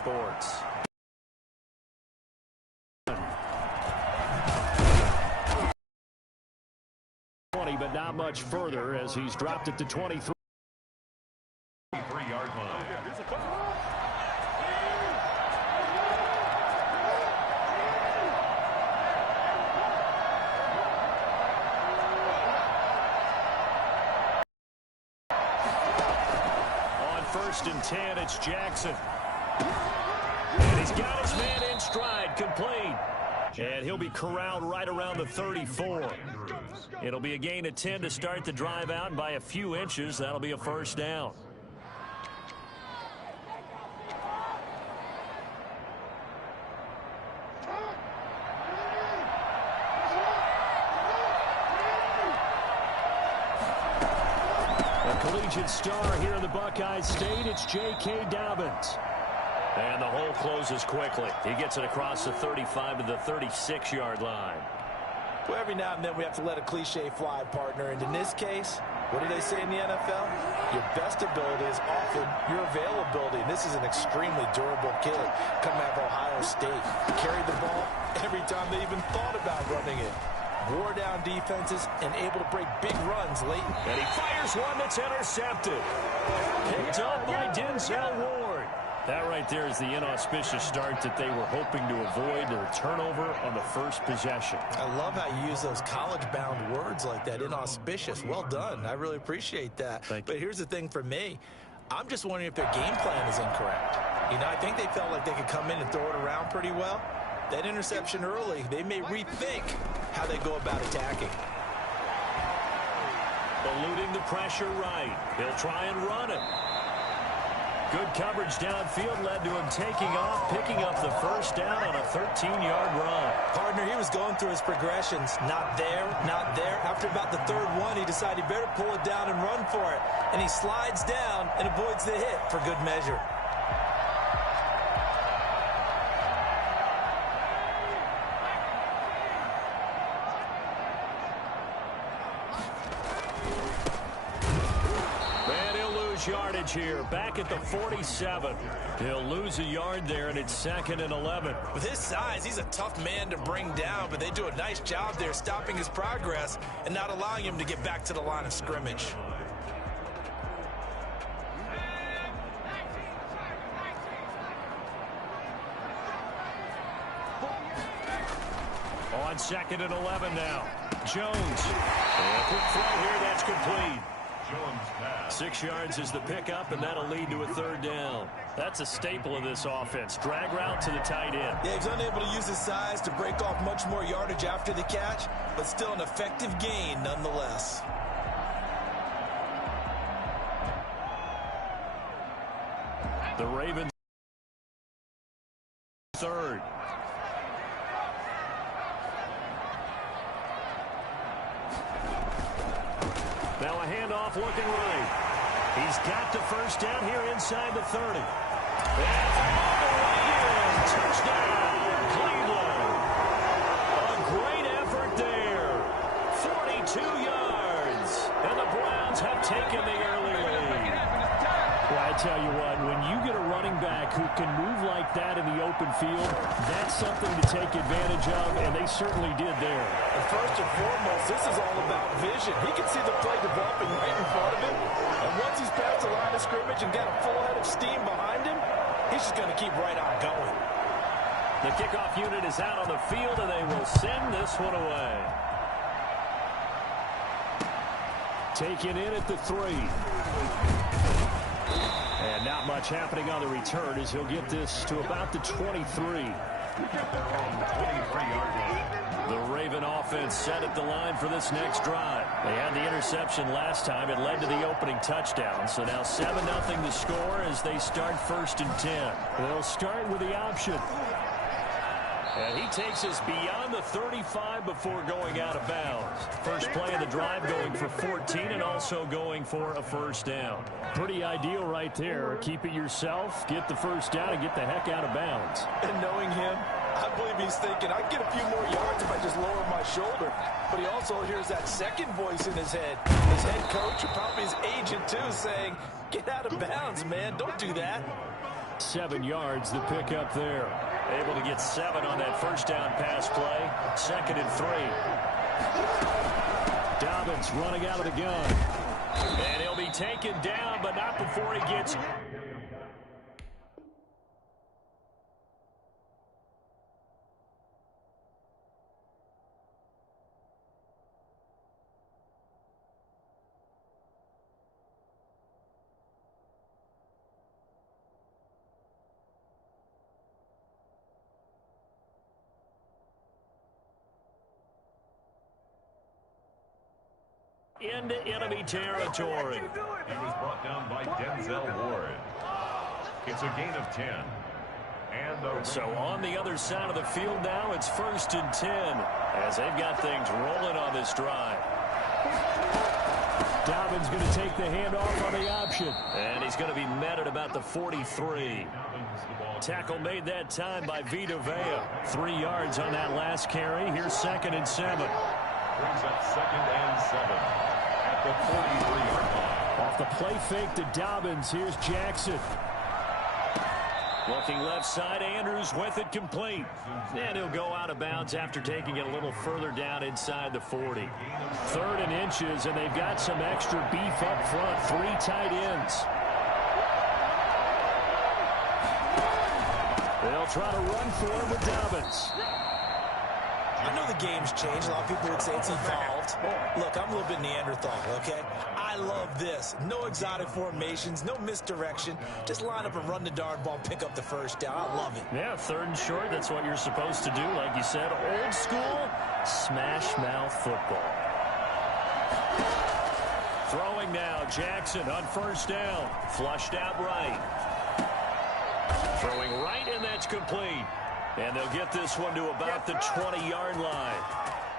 Sports. But not much further as he's dropped it to 23. 3-yard line. On 1st and 10, it's Jackson. And he's got his man in stride, complete. And he'll be corralled right around the 34. It'll be a gain of 10 to start the drive out, and by a few inches, that'll be a first down. A collegiate star here in the Buckeye State, it's J.K. Dobbins. And the hole closes quickly. He gets it across the 35 to the 36-yard line. Well, every now and then we have to let a cliche fly, partner. And in this case, what do they say in the NFL? Your best ability is often your availability. And this is an extremely durable kid coming out of Ohio State. Carried the ball every time they even thought about running it. Wore down defenses and able to break big runs late. And he fires one that's intercepted. Picked up by Denzel Ward. That right there is the inauspicious start that they were hoping to avoid, the turnover on the first possession. I love how you use those college-bound words like that, inauspicious. Well done. I really appreciate that. But here's the thing for me. I'm just wondering if their game plan is incorrect. You know, I think they felt like they could come in and throw it around pretty well. That interception early, they may rethink how they go about attacking. Eluding the pressure right. He'll try and run it. Good coverage downfield led to him taking off, picking up the first down on a 13-yard run. Partner, he was going through his progressions. Not there, not there. After about the third one, he decided he better pull it down and run for it. And he slides down and avoids the hit for good measure. Yardage here, back at the 47. He'll lose a yard there, and it's 2nd and 11. With his size, he's a tough man to bring down, but they do a nice job there stopping his progress and not allowing him to get back to the line of scrimmage. On 2nd and 11 now. Jones. A quick throw here, that's complete. 6 yards is the pickup, and that'll lead to a third down. That's a staple of this offense. Drag route to the tight end. Yeah, he's unable to use his size to break off much more yardage after the catch, but still an effective gain nonetheless. The Ravens third. Now a handoff looking right. He's got the first down here inside the 30. That's all the way in. Touchdown, Cleveland. A great effort there. 42 yards. And the Browns have taken the early lead. Well, I tell you what, when you get a running back who can move like that in the open field, that's something to take advantage of, and they certainly did there. And first and foremost, this is all about vision. He can see the play developing right in front of him, and once he's past the line of scrimmage and got a full head of steam behind him, he's just going to keep right on going. The kickoff unit is out on the field, and they will send this one away. Taken in at the 3. And not much happening on the return as he'll get this to about the 23. The Raven offense set at the line for this next drive. They had the interception last time. It led to the opening touchdown. So now 7-0 the score as they start 1st and 10. They'll start with the option. And he takes us beyond the 35 before going out of bounds. First play of the drive going for 14 and also going for a first down. Pretty ideal right there. Keep it yourself, get the first down, and get the heck out of bounds. And knowing him, I believe he's thinking, I can get a few more yards if I just lower my shoulder. But he also hears that second voice in his head. His head coach, or probably his agent too, saying, get out of bounds, man. Don't do that. 7 yards the pick up there. Able to get 7 on that first down pass play. 2nd and 3. Dobbins running out of the gun. And he'll be taken down, but not before he gets... into enemy territory. He was brought down by Denzel Ward. It's a gain of 10. And so on the other side of the field now, it's 1st and 10 as they've got things rolling on this drive. Dobbins going to take the handoff on the option. And he's going to be met at about the 43. Tackle made that time by Vita Vea. 3 yards on that last carry. Here's 2nd and 7. Brings up 2nd and 7 at the 43-yard line. Off the play fake to Dobbins. Here's Jackson. Looking left side, Andrews with it complete. And he'll go out of bounds after taking it a little further down inside the 40. 3rd and inches, and they've got some extra beef up front. 3 tight ends. They'll try to run for him with Dobbins. I know the game's changed. A lot of people would say it's evolved. Look, I'm a little bit Neanderthal, okay? I love this. No exotic formations, no misdirection. Just line up and run the darn ball, pick up the first down. I love it. Yeah, 3rd and short, that's what you're supposed to do. Like you said, old school, smash mouth football. Throwing now, Jackson on 1st down. Flushed out right. Throwing right, and that's complete. And they'll get this one to about the 20-yard line.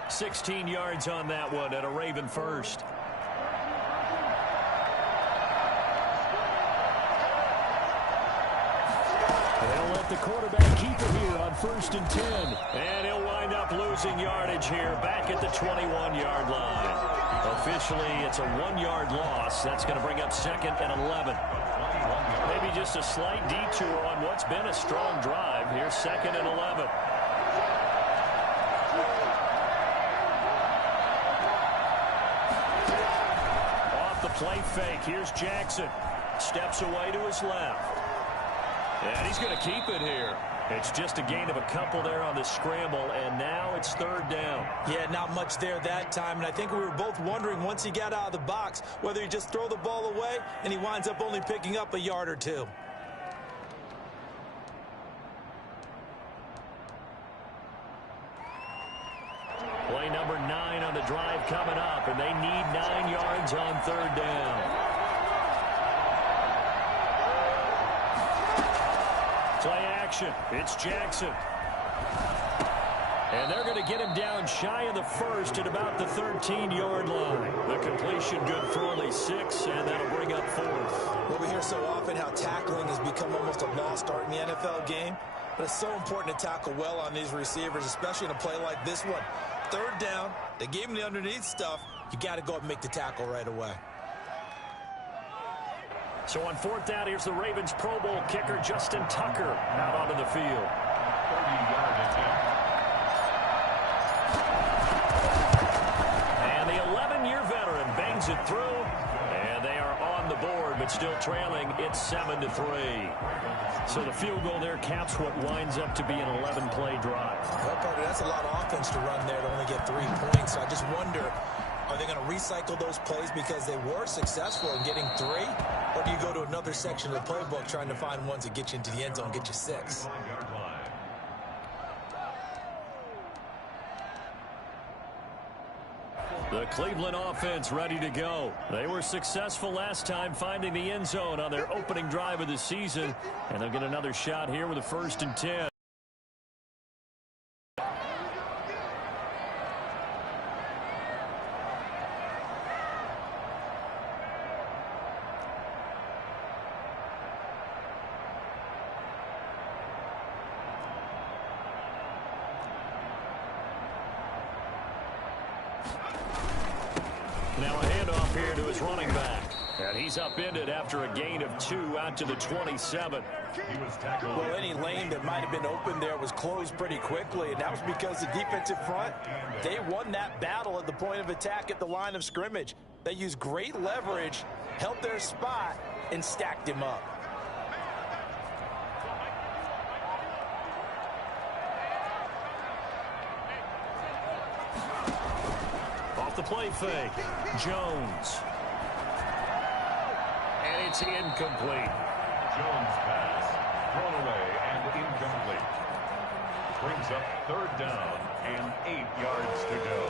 16 yards on that one at a Raven first. They'll let the quarterback keep it here on 1st and 10. And he'll wind up losing yardage here back at the 21-yard line. Officially, it's a 1-yard loss. That's going to bring up 2nd and 11. Maybe just a slight detour on what's been a strong drive. Here's 2nd and 11. Off the play fake. Here's Jackson. Steps away to his left. And he's going to keep it here. It's just a gain of a couple there on the scramble, and now it's 3rd down. Yeah, not much there that time, and I think we were both wondering once he got out of the box whether he just throw the ball away and he winds up only picking up a yard or 2. Play number 9 on the drive coming up, and they need 9 yards on 3rd down. Play action. It's Jackson. And they're going to get him down shy of the 1st at about the 13-yard line. The completion good for only 6, and that'll bring up 4th. Well, we hear so often how tackling has become almost a lost art in the NFL game. But it's so important to tackle well on these receivers, especially in a play like this one. 3rd down, they gave him the underneath stuff. You got to go and make the tackle right away. So on 4th down, here's the Ravens Pro Bowl kicker, Justin Tucker, out onto the field. 30-yard attempt. And the 11-year veteran bangs it through. And they are on the board, but still trailing. It's 7-3. So the field goal there caps what winds up to be an 11-play drive. Well, Parker, that's a lot of offense to run there to only get 3 points. So I just wonder, are they going to recycle those plays because they were successful in getting 3? Or do you go to another section of the playbook trying to find ones that get you into the end zone, get you 6? The Cleveland offense ready to go. They were successful last time finding the end zone on their opening drive of the season. And they'll get another shot here with a 1st and 10. Now a handoff here to his running back. And he's upended after a gain of 2 out to the 27. Well, any lane that might have been open there was closed pretty quickly, and that was because the defensive front, they won that battle at the point of attack at the line of scrimmage. They used great leverage, held their spot, and stacked him up. Off the play fake, Jones. And it's incomplete. Jones pass, thrown away and incomplete. Brings up 3rd down and 8 yards to go.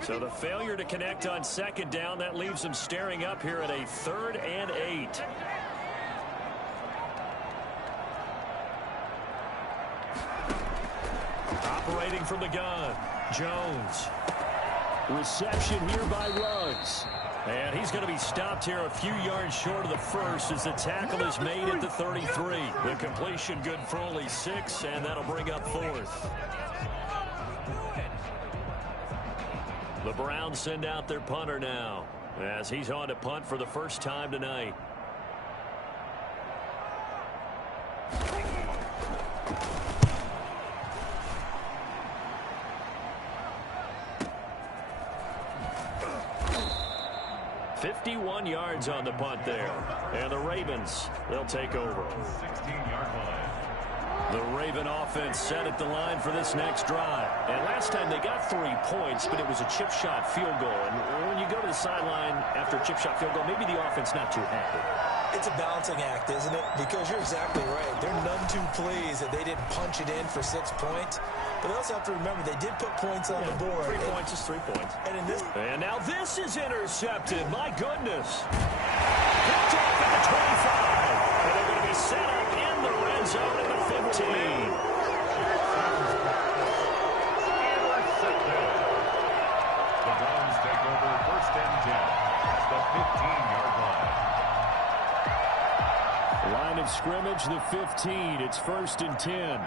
So the failure to connect on 2nd down, that leaves them staring up here at a 3rd and 8. Operating from the gun, Jones. Reception here by Ruggs. And he's going to be stopped here a few yards short of the first as the tackle is made at the 33. The completion good for only 6, and that'll bring up 4th. The Browns send out their punter now as he's on to punt for the first time tonight. .51 yards on the punt there. And the Ravens, they'll take over. 16-yard line. The Raven offense set at the line for this next drive. And last time they got 3 points, but it was a chip shot field goal. And when you go to the sideline after a chip shot field goal, maybe the offense not too happy. It's a balancing act, isn't it? Because you're exactly right. They're none too pleased that they didn't punch it in for 6 points. But they also have to remember they did put points on the board. 3 points is 3 points. And now this is intercepted. My goodness. Picked off at the 25. And they're going to be set up in the red zone at the 15. The Browns take over 1st and 10 at the 15-yard line. Line of scrimmage, the 15. It's 1st and 10.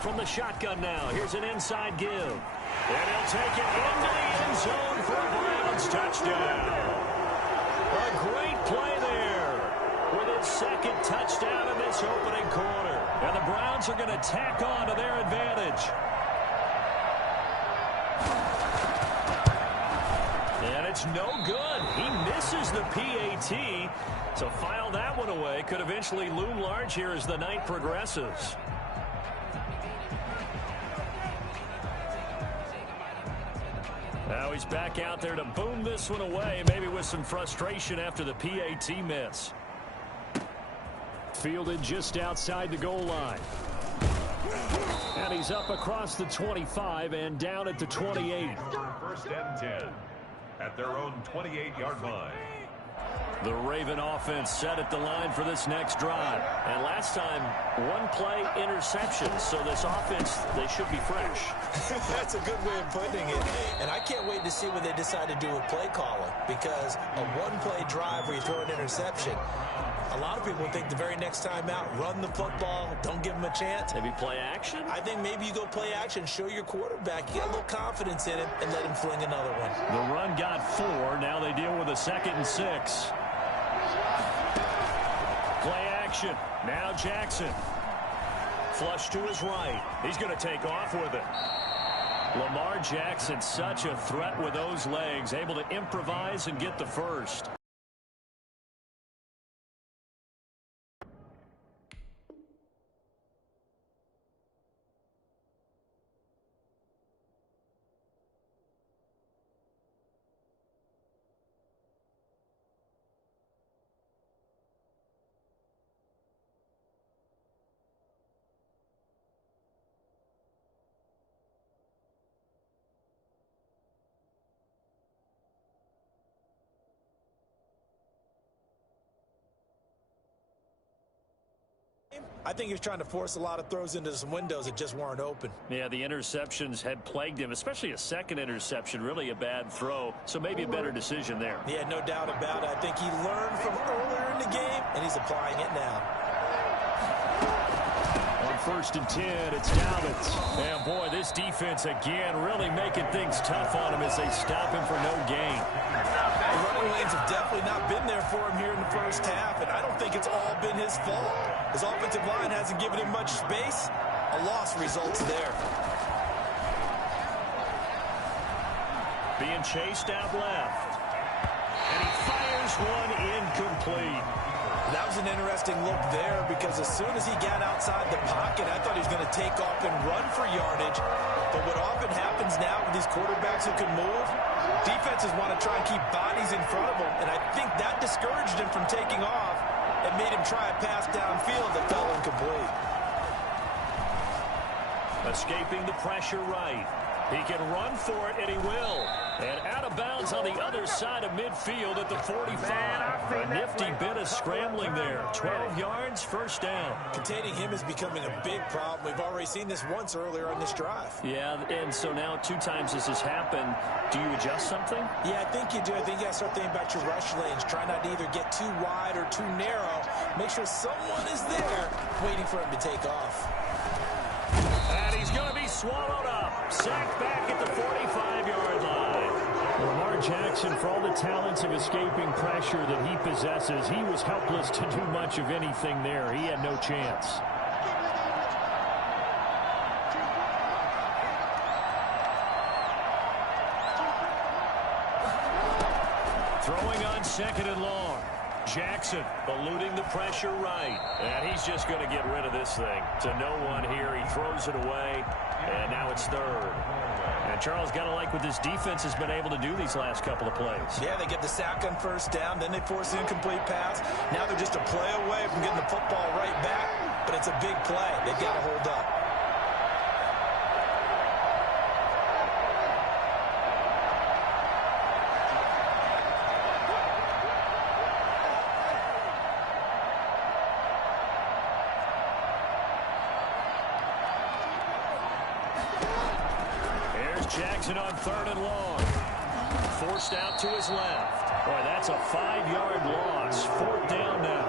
From the shotgun now, here's an inside give. And he'll take it into the end zone for a Browns touchdown. A great play there with his 2nd touchdown in this opening quarter. And the Browns are going to tack on to their advantage. And it's no good. He misses the PAT. So file that one away. Could eventually loom large here as the night progresses. Now he's back out there to boom this one away, maybe with some frustration after the PAT miss. Fielded just outside the goal line. And he's up across the 25 and down at the 28. 1st and 10 at their own 28-yard line. The Raven offense set at the line for this next drive. And last time, 1 play interception. So this offense, they should be fresh. That's a good way of putting it. And I can't wait to see what they decide to do with play calling. Because a 1-play drive where you throw an interception, a lot of people think the very next time out, run the football, don't give them a chance. Maybe play action? I think maybe you go play action, show your quarterback, you got a little confidence in him, and let him fling another one. The run got 4. Now they deal with a 2nd and 6. Play action. Now Jackson. Flush to his right. He's going to take off with it. Lamar Jackson, such a threat with those legs, able to improvise and get the first. I think he was trying to force a lot of throws into some windows that just weren't open. Yeah, the interceptions had plagued him, especially a 2nd interception, really a bad throw. So maybe a better decision there. Yeah, no doubt about it. I think he learned from earlier in the game, and he's applying it now. first and 10. It's Dobbins. And boy, this defense again really making things tough on him as they stop him for no gain. The running lanes have definitely not been there for him here in the first half, and I don't think it's all been his fault. His offensive line hasn't given him much space. A loss results there. Being chased out left. And he fires one incomplete. That was an interesting look there because as soon as he got outside the pocket, I thought he was going to take off and run for yardage. But what often happens now with these quarterbacks who can move, defenses want to try and keep bodies in front of them. And I think that discouraged him from taking off and made him try a pass downfield that fell incomplete. Escaping the pressure right. He can run for it, and he will. And out of bounds on the other side of midfield at the 45. A nifty bit of scrambling there. 12 yards, first down. Containing him is becoming a big problem. We've already seen this once earlier on this drive. Yeah, and so now 2 times this has happened. Do you adjust something? Yeah, I think you do. I think you got to start thinking about your rush lanes. Try not to either get too wide or too narrow. Make sure someone is there waiting for him to take off. And he's going to be swallowed up. Sacked back at the 45-yard line. Lamar Jackson, for all the talents of escaping pressure that he possesses, he was helpless to do much of anything there. He had no chance. Throwing on second and long. Jackson eluding the pressure right. And he's just going to get rid of this thing. To no one here. He throws it away. And now it's third. And Charles, got to like what this defense has been able to do these last couple of plays. Yeah, they get the sack on first down. Then they force the incomplete pass. Now they're just a play away from getting the football right back. But it's a big play. They've got to hold up. Jackson on third and long. Forced out to his left. Boy, that's a 5-yard loss. Fourth down now.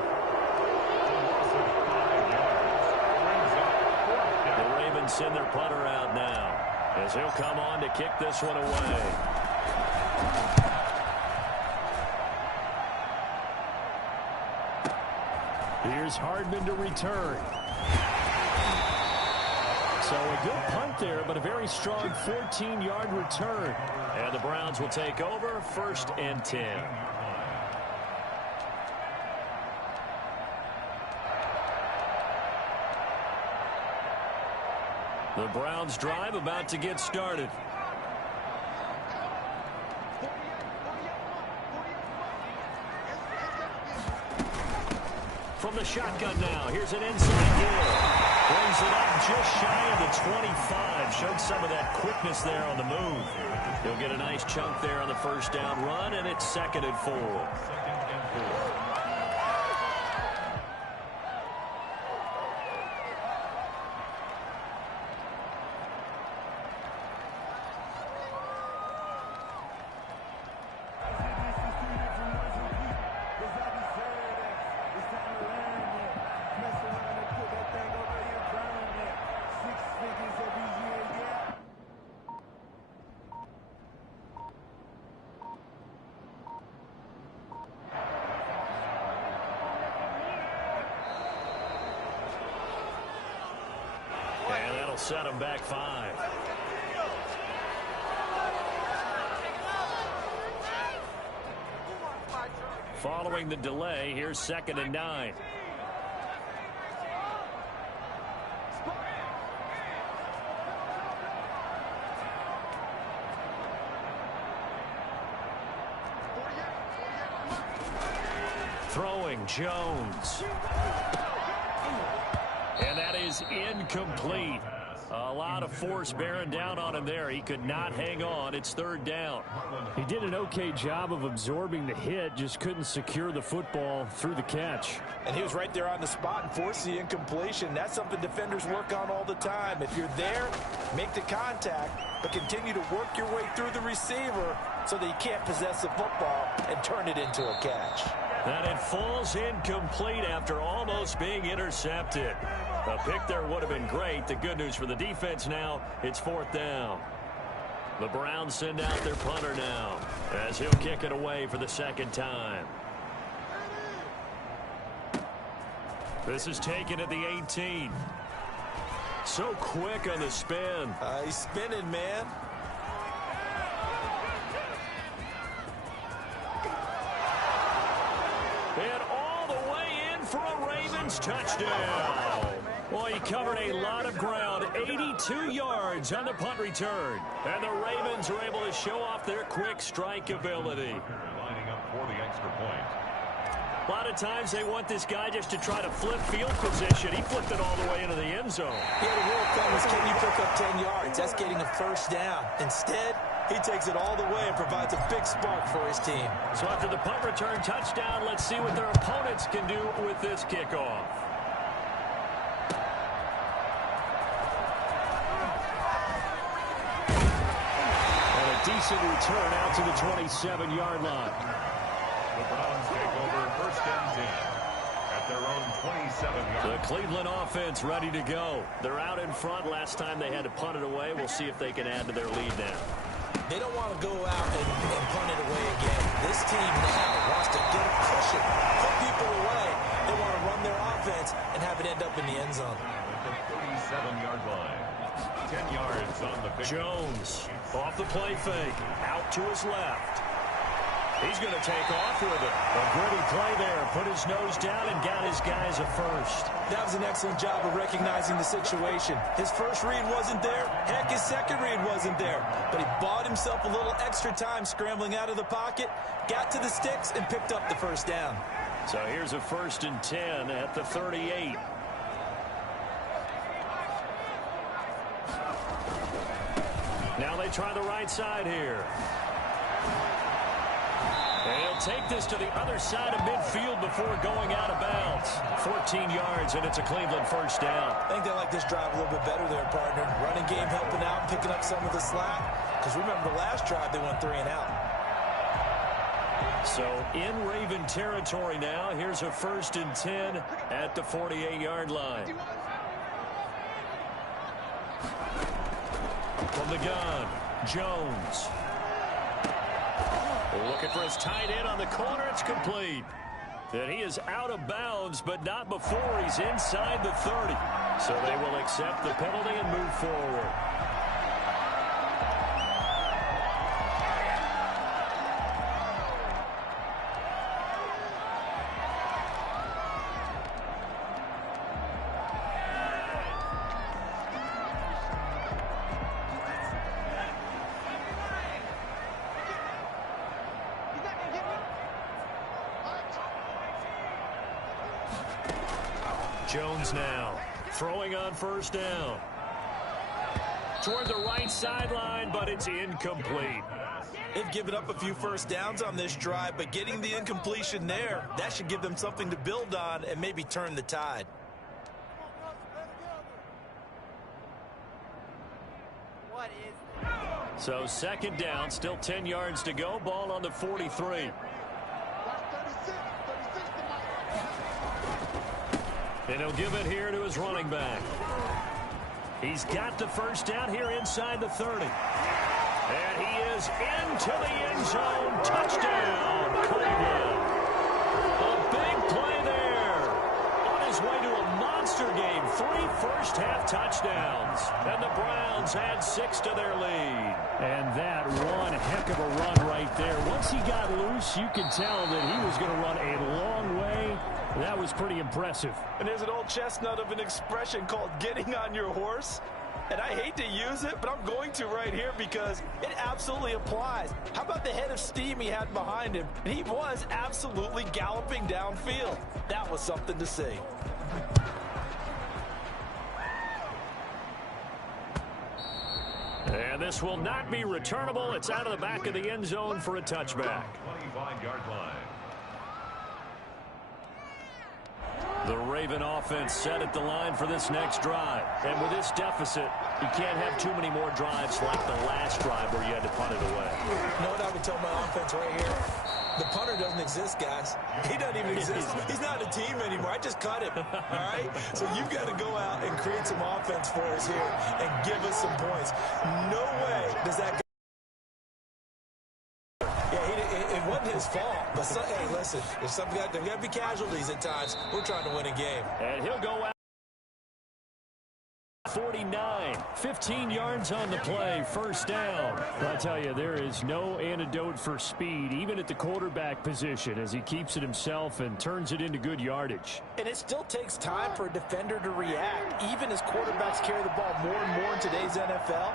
The Ravens send their punter out now as he'll come on to kick this one away. Here's Hardman to return. So a good punt there, but a very strong 14-yard return. And the Browns will take over, first and 10. The Browns drive about to get started. From the shotgun now, here's an inside give. Brings it up just shy of the 25. Showed some of that quickness there on the move. He'll get a nice chunk there on the first down run, and it's second and 4. Set him back 5. Following the delay, here's second and 9. Throwing Jones. And that is incomplete. A lot of force bearing down on him there. He could not hang on. It's third down. He did an okay job of absorbing the hit, just couldn't secure the football through the catch. And he was right there on the spot and forced the incompletion. That's something defenders work on all the time. If you're there, make the contact, but continue to work your way through the receiver so that you can't possess the football and turn it into a catch. And it falls incomplete after almost being intercepted. A pick there would have been great. The good news for the defense now, it's 4th down. The Browns send out their punter now as he'll kick it away for the 2nd time. This is taken at the 18. So quick on the spin. He's spinning, man. And all the way in for a Ravens touchdown. Well, he covered a lot of ground, 82 yards on the punt return. And the Ravens are able to show off their quick strike ability. Lining up for the extra point. A lot of times they want this guy just to try to flip field position. He flipped it all the way into the end zone. Yeah, the rule of thumb is, can you pick up 10 yards? That's getting a first down. Instead, he takes it all the way and provides a big spark for his team. So after the punt return touchdown, let's see what their opponents can do with this kickoff. And a decent return out to the 27-yard line. The Browns take over 1st and 10 at their own 27-yard line. The Cleveland offense ready to go. They're out in front. Last time they had to punt it away. We'll see if they can add to their lead now. They don't want to go out and punt it away again. This team now wants to get a cushion, put people away. They want to run their offense and have it end up in the end zone. At the 37-yard line. 10 yards on the big. Jones off the play fake. Out to his left. He's going to take off with it. A gritty play there. Put his nose down and got his guys a first. That was an excellent job of recognizing the situation. His first read wasn't there. Heck, his second read wasn't there. But he bought himself a little extra time scrambling out of the pocket, got to the sticks, and picked up the first down. So here's a 1st and 10 at the 38. Now they try the right side here. And he'll take this to the other side of midfield before going out of bounds. 14 yards, and it's a Cleveland first down. I think they like this drive a little bit better there, partner. Running game helping out, picking up some of the slack. Because remember, the last drive, they went 3 and out. So in Raven territory now. Here's a 1st and 10 at the 48-yard line. From the gun, Jones. Looking for his tight end on the corner. It's complete. And he is out of bounds, but not before he's inside the 30. So they will accept the penalty and move forward. Jones now throwing on first down. Toward the right sideline, but it's incomplete. They've given up a few first downs on this drive, but getting the incompletion there, that should give them something to build on and maybe turn the tide. So 2nd down, still 10 yards to go. Ball on the 43. And he'll give it here to his running back. He's got the first down here inside the 30. And he is into the end zone. Touchdown, Cleveland. A big play there. On his way to a monster game. 3 first-half touchdowns. And the Browns add 6 to their lead. And that one heck of a run right there. Once he got loose, you could tell that he was going to run a long way. That was pretty impressive. And there's an old chestnut of an expression called getting on your horse. And I hate to use it, but I'm going to right here because it absolutely applies. How about the head of steam he had behind him? And he was absolutely galloping downfield. That was something to see. And this will not be returnable. It's out of the back of the end zone for a touchback. 25-yard line. The Raven offense set at the line for this next drive. And with this deficit, you can't have too many more drives like the last drive where you had to punt it away. You know what I would tell my offense right here? The punter doesn't exist, guys. He doesn't even exist. He's not a team anymore. I just cut him, all right? So you've got to go out and create some offense for us here and give us some points. No way does that guy... Yeah, it wasn't his fault. But, hey, listen, there's got to be casualties at times. We're trying to win a game. And he'll go out. 49, 15 yards on the play, first down. I tell you, there is no antidote for speed, even at the quarterback position, as he keeps it himself and turns it into good yardage. And it still takes time for a defender to react, even as quarterbacks carry the ball more and more in today's NFL.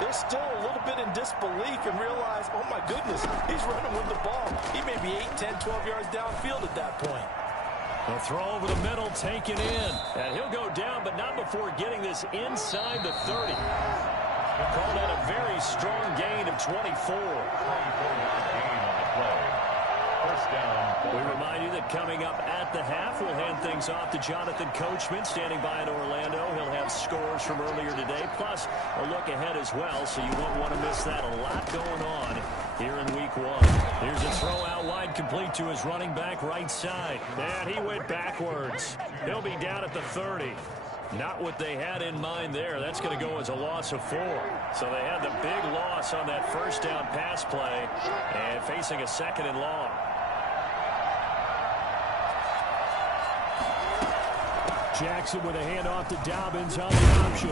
They're still a little bit in disbelief and realize, oh my goodness, he's running with the ball. He may be 8, 10, 12 yards downfield at that point. A throw over the middle, taken in. And he'll go down, but not before getting this inside the 30. Called that a very strong gain of 24. First down. We remind you that coming up at the half, we'll hand things off to Jonathan Coachman, standing by in Orlando. He'll have scores from earlier today, plus a look ahead as well, so you won't want to miss that. A lot going on here in week 1. Here's a throw out wide, complete to his running back right side. And he went backwards. He'll be down at the 30. Not what they had in mind there. That's going to go as a loss of 4. So they had the big loss on that first down pass play and facing a second and long. Jackson with a handoff to Dobbins on the option.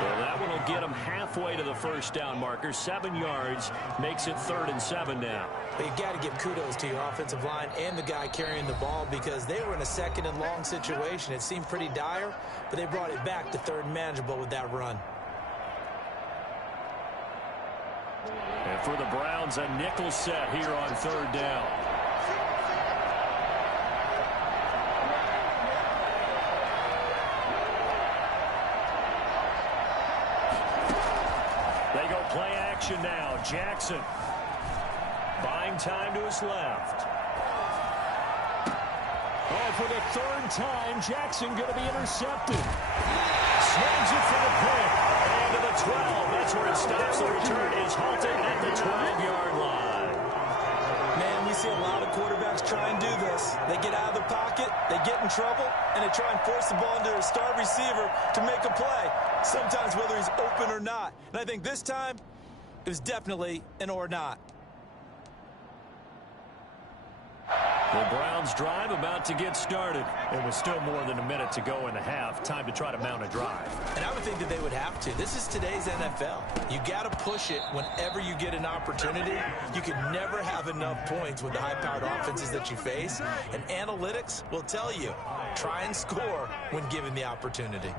Well, that one will get him halfway to the first down marker. 7 yards makes it 3rd and 7 now. But you've got to give kudos to your offensive line and the guy carrying the ball because they were in a second and long situation. It seemed pretty dire, but they brought it back to 3rd and manageable with that run. And for the Browns, a nickel set here on 3rd down. They go play action now. Jackson buying time to his left. Oh, for the 3rd time, Jackson going to be intercepted. Swings it for the pick. And to the 12. That's where it stops. The return is halted at the 12-yard line. Man, we see a lot of quarterbacks try and do this. They get out of the pocket, they get in trouble, and they try and force the ball into a star receiver to make a play, sometimes whether he's open or not. And I think this time, it was definitely an or not. The Browns drive about to get started. It was still more than a minute to go in the half. Time to try to mount a drive. And I would think that they would have to. This is today's NFL. You got to push it whenever you get an opportunity. You can never have enough points with the high-powered offenses that you face. And analytics will tell you, try and score when given the opportunity.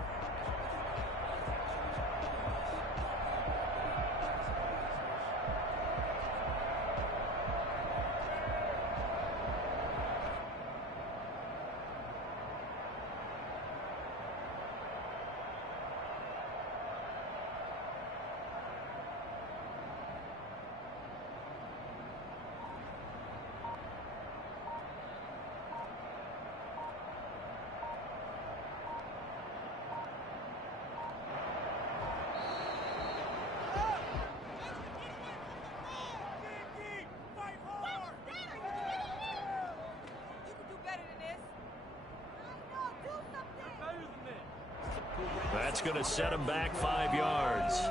That's going to set him back 5 yards.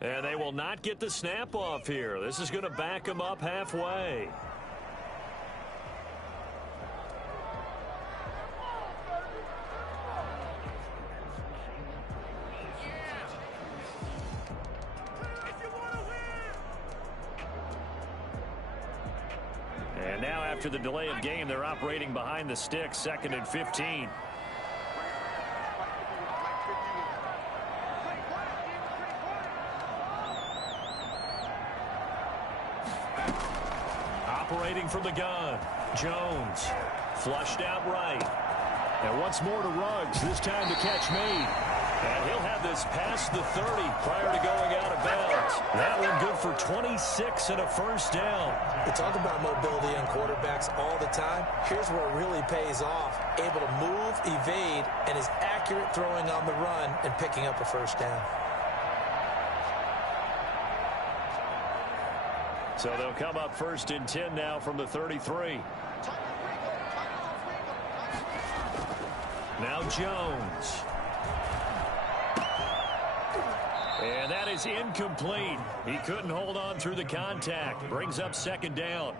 And they will not get the snap off here. This is going to back them up halfway. And now after the delay of game, they're operating behind the sticks, 2nd and 15. Operating from the gun, Jones. Flushed out right. And once more to Ruggs, this time the catch made. And he'll have this past the 30 prior to going out of bounds. That one good for 26 and a first down. We talk about mobility on quarterbacks all the time. Here's where it really pays off. Able to move, evade, and is accurate throwing on the run and picking up a first down. So they'll come up 1st and 10 now from the 33. Now Jones. And that is incomplete. He couldn't hold on through the contact. Brings up 2nd down.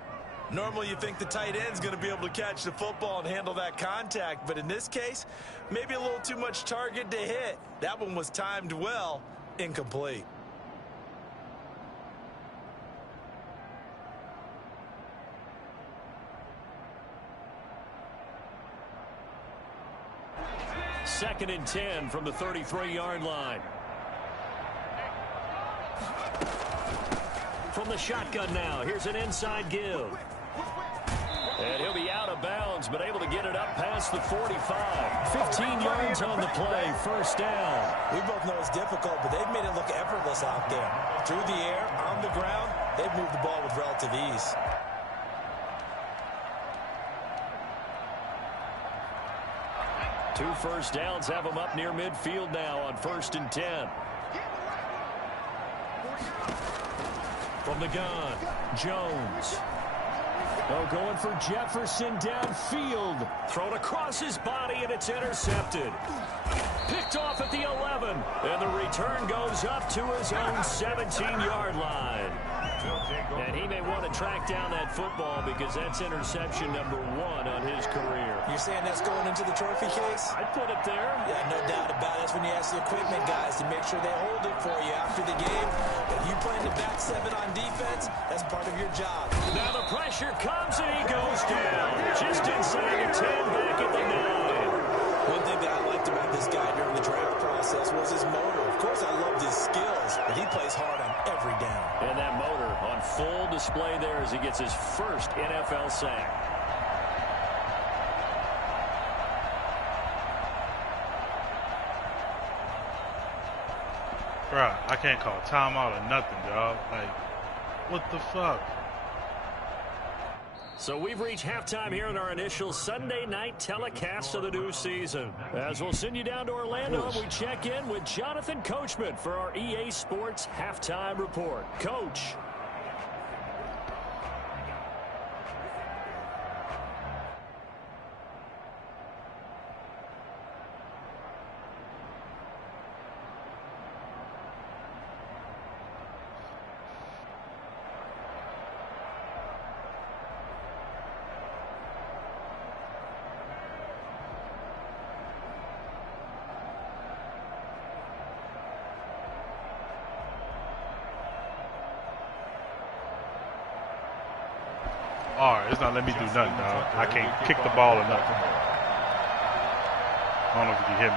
Normally you think the tight end's going to be able to catch the football and handle that contact, but in this case, maybe a little too much target to hit. That one was timed well, incomplete. Second and 10 from the 33-yard line. From the shotgun now, here's an inside give. And he'll be out of bounds, but able to get it up past the 45. 15 yards on the play, first down. We both know it's difficult, but they've made it look effortless out there. Through the air, on the ground, they've moved the ball with relative ease. Two first downs have them up near midfield now on 1st and 10. From the gun, Jones. Oh, going for Jefferson downfield. Thrown across his body, and it's intercepted. Picked off at the 11. And the return goes up to his own 17-yard line. And he may want to track down that football because that's interception number 1 on his career. You're saying that's going into the trophy case? I'd put it there. Yeah, no doubt about it. That's when you ask the equipment guys to make sure they hold it for you after the game. If you playing the back 7 on defense, that's part of your job. Now the pressure comes and he goes down. Just inside the 10, back at the 9. One thing that I liked about this guy during the draft process was his motor. Of course, I loved his skills, but he plays hard on every down. And that motor on full display there as he gets his first NFL sack. Bruh, I can't call timeout or nothing, dog. Like, what the fuck? So we've reached halftime here in our initial Sunday night telecast of the new season. As we'll send you down to Orlando, we check in with Jonathan Coachman for our EA Sports Halftime Report. Coach. Alright, it's not letting me do nothing, dog. I can't kick the ball or nothing. I don't know if you can hear me.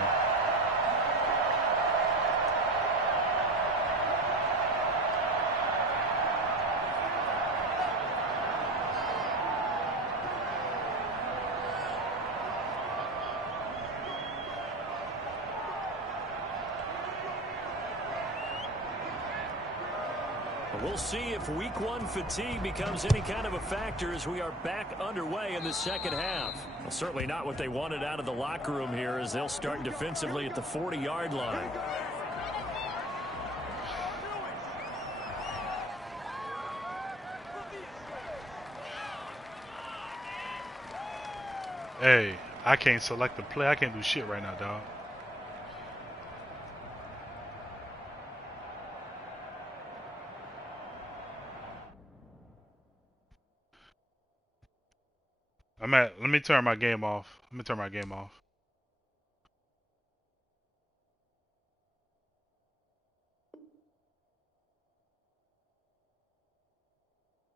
We'll see if week 1 fatigue becomes any kind of a factor as we are back underway in the second half. Well, certainly not what they wanted out of the locker room here as they'll start defensively at the 40-yard line. Hey, I can't select the play. I can't do shit right now, dog. Let me turn my game off. Let me turn my game off.